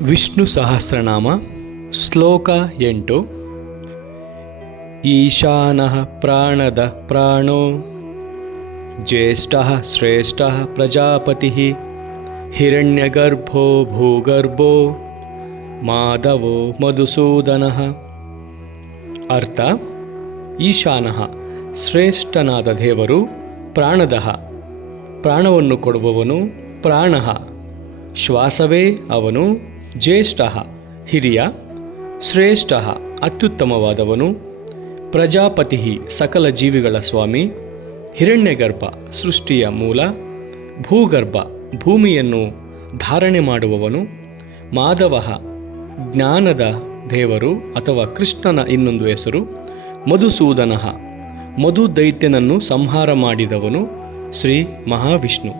ವಿಷ್ಣು ಸಹಸ್ರನಾಮ ಶ್ಲೋಕ 8. ಈಶಾನಃ ಪ್ರಾಣದ ಪ್ರಾಣೋ ಜ್ಯೇಷ್ಠಃ ಶ್ರೇಷ್ಠಃ ಪ್ರಜಾಪತಿಃ ಹಿರಣ್ಯಗರ್ಭೋ ಭೂಗರ್ಭೋ ಮಾಧವೋ ಮಧುಸೂದನಃ. ಅರ್ಥ: ಈಶಾನಃ ಶ್ರೇಷ್ಠನಾದ ದೇವರು, ಪ್ರಾಣದಃ ಪ್ರಾಣವನ್ನು ಕೊಡುವವನು, ಪ್ರಾಣಃ ಶ್ವಾಸವೇ ಅವನು, ಜ್ಯೇಷ್ಠಃ ಹಿರಿಯ, ಶ್ರೇಷ್ಠಃ ಅತ್ಯುತ್ತಮವಾದವನು, ಪ್ರಜಾಪತಿ ಸಕಲ ಜೀವಿಗಳ ಸ್ವಾಮಿ, ಹಿರಣ್ಯಗರ್ಭ ಸೃಷ್ಟಿಯ ಮೂಲ, ಭೂಗರ್ಭ ಭೂಮಿಯನ್ನು ಧಾರಣೆ ಮಾಡುವವನು, ಮಾಧವ ಜ್ಞಾನದ ದೇವರು ಅಥವಾ ಕೃಷ್ಣನ ಇನ್ನೊಂದು ಹೆಸರು, ಮಧುಸೂದನ ಮಧು ದೈತ್ಯನನ್ನು ಸಂಹಾರ ಮಾಡಿದವನು ಶ್ರೀ ಮಹಾವಿಷ್ಣು.